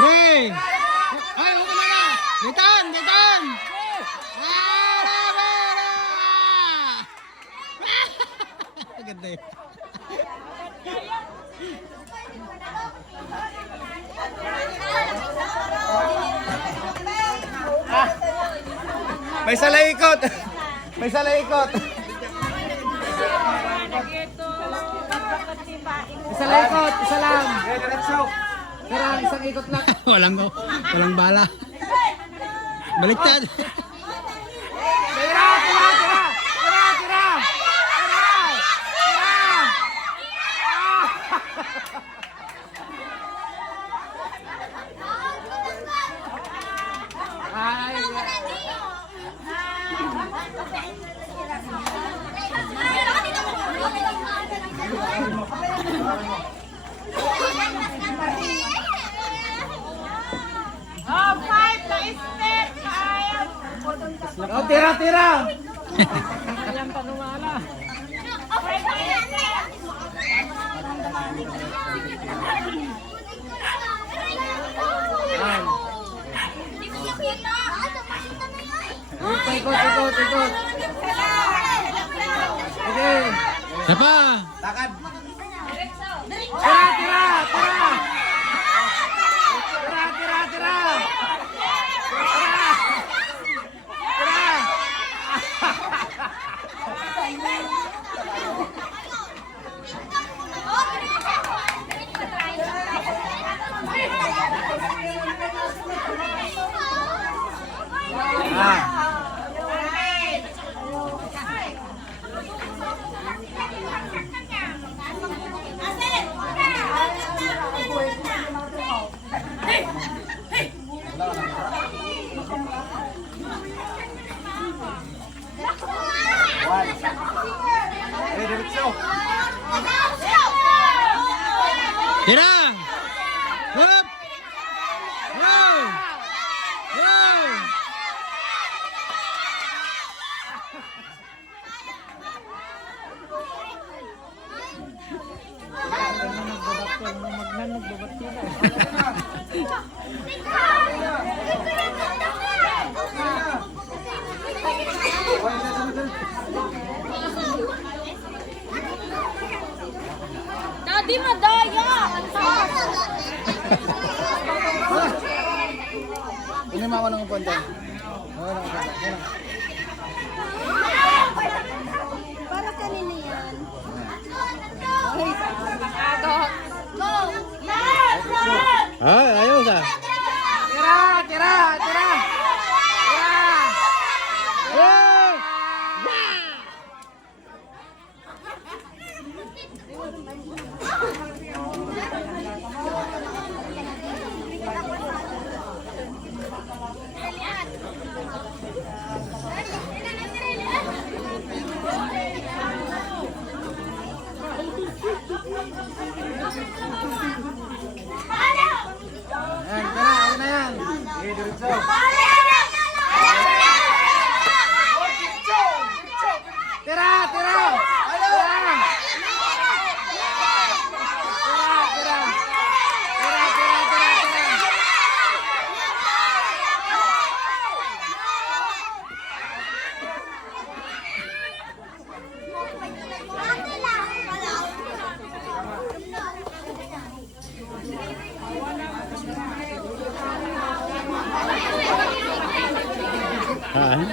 Three. Ay, huwag ka na. Dayton, Dayton. Ganda yun. May salaikot. May salaikot. Isa laikot, isa lang. Karang isang ikot lang. walang bala. Baliktad. Tira, tira, tira. Tira, tira. Oh, tira, tira. Alam pa numala. Ikot. Okay. Siapa? Takad. Tira, tira, tira. Tira, tira, tira. Tira! Hup! Wow! Wow! Daddy, madaya! Ini mau nang punta. Para kanina yan. Ay, sakado. Go! Ah, ayaw sa. Tira, tira, tira. Oh! Yan, tira, ayun na yan. Diretso. Tira, tira. Tira.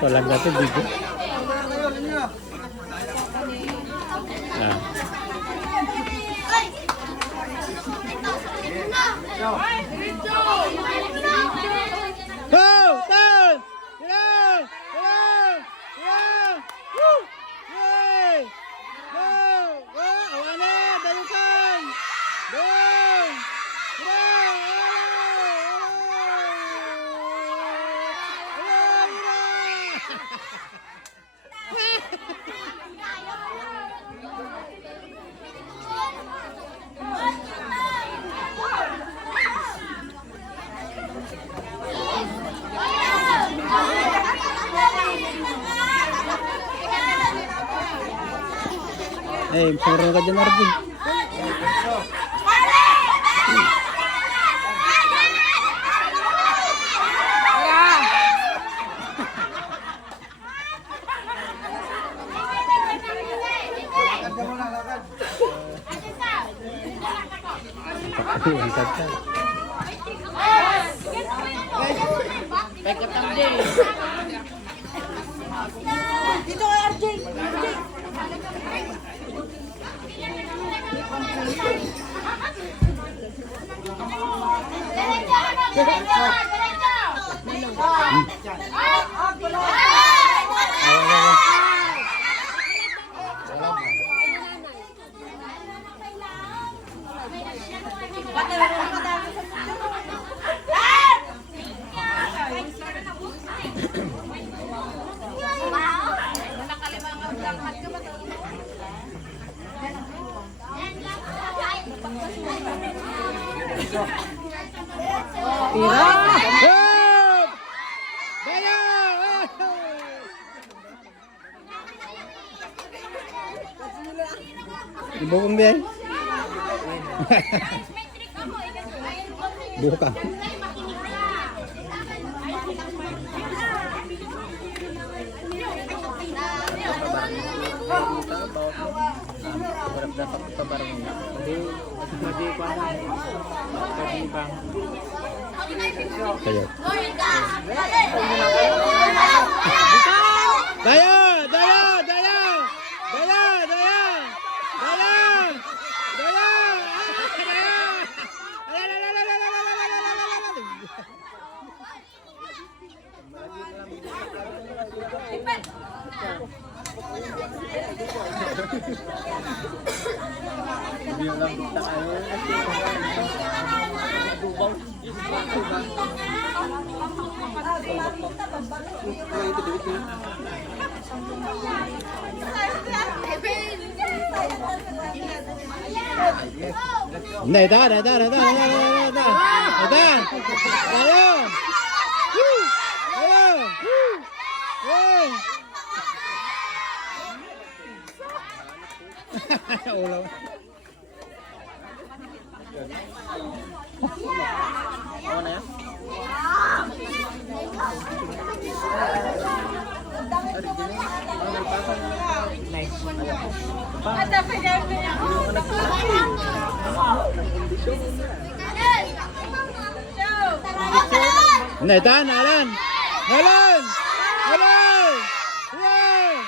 Walang natin dito. Ah. Go! Down! Down! Down! Down! Woo! Yay! Go! Go! Awan na! Dalikan! Down! Down! Eh, puro ka dyan, Arvin. Lakad ka muna, lakad. Dito kay RJ. Hop! Daya! Ibukong din. Buka. Kayo. Daya! Daya! Daya! Daya! Daya! Daya! Daya! Này ta, này ta, này ta, này ta, này ta, này ta, Dayo, Dayo, ulo. Này ta, nào lên, nào lên, nào lên, yeah,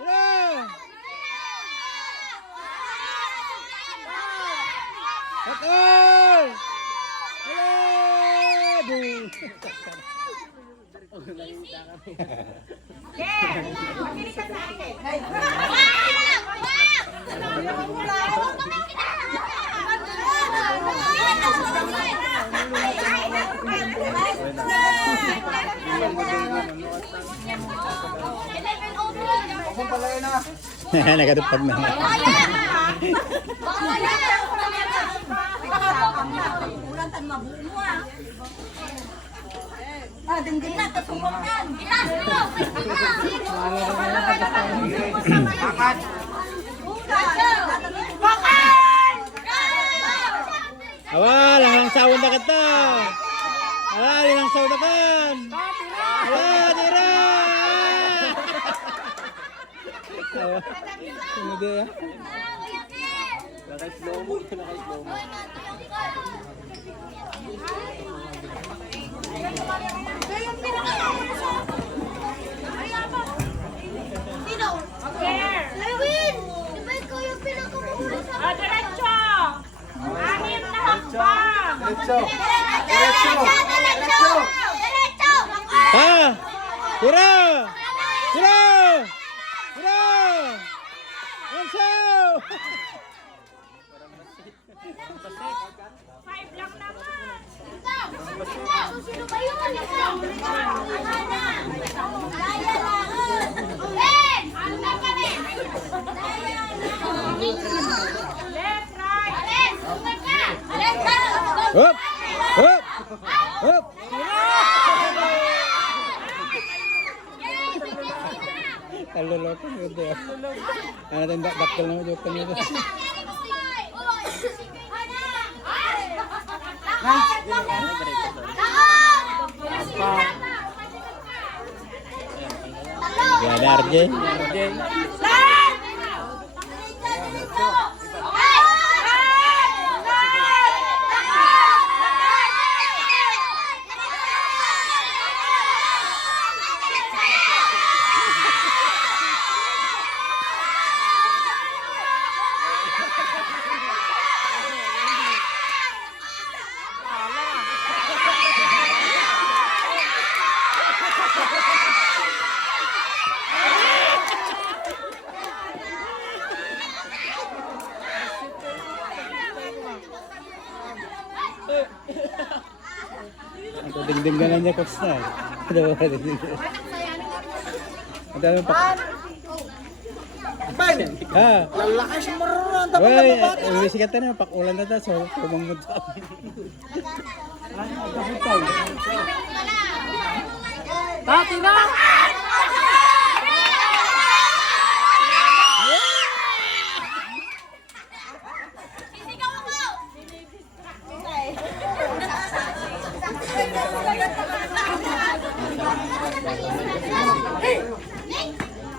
yeah. Thật ơi, nagatupag na. Dinggin na, tatungkol yan. Lakad. Awal, lang sawon na kita. Awal, lang sawon na kan. Awal, tira. Hindi ya. Naka-slow mo, naka-slow mo. Sino? Lewin! Di ba ikaw yung pinakamahuli sa akin? Diretso! Anim na hakbang! Diretso. Diretso! Diretso! Diretso! Ha! Tira! Tira! Tira! Ansaw! 5 lang naman! Sino ba yun? Daya lahat! Ben! Ano na kami? Daya lahat! Left, right! Alen! Sumunod ka! Alen! Hop! Hop! Hop! Kaluloko nito. Ano tayong daktal na mo joke nito. Yay! Gada RJ. Ang dingding na niya coach na. Ang dami pa. Ha. Lalakas yung marunong. Uy, sikat na pakulan na ta so kumangod ta. Tati na!